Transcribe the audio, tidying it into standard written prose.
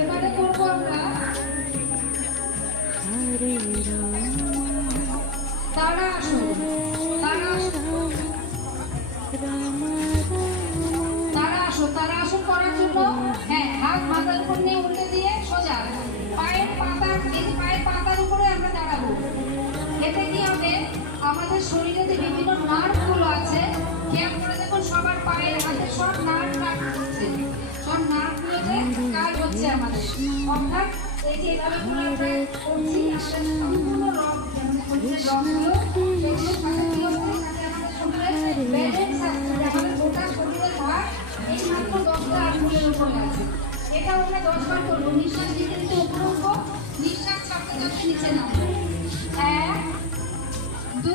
এবারে করবো আমরা তারা আসন। তারা আসন করার জন্য হাত মাথার উপর নিয়ে উল্টে দিয়ে সোজা পায়ের পাতার উপরে আমরা দাঁড়াবো। এতে কি হবে, আমাদের শরীরে যে বিভিন্ন নার্ভ গুলো আছে, খেয়াল করে দেখুন সবার পায়ের হাতের সব নার্ভ কাজ হচ্ছে, সব নার্ভ গুলোতে কাজ হচ্ছে আমাদের। অর্থাৎ এই যে এভাবে আমরা করছি, আমাদের সম্পূর্ণ রগ যে রগগুলো সেগুলো সাথে কি হচ্ছে, সাথে আমাদের শরীরে ব্যালেন্স আসছে, আমাদের গোটা শরীরের ভাগ এই মাত্র 10টা আঙ্গুলের উপরে আছে। এটা আমরা 10 বার করবো। নিঃশ্বাস নিতে নিতে উপরে উঠবো, নিঃশ্বাস ছাড়তে ছাড়তে নিচে নামবো। 1 2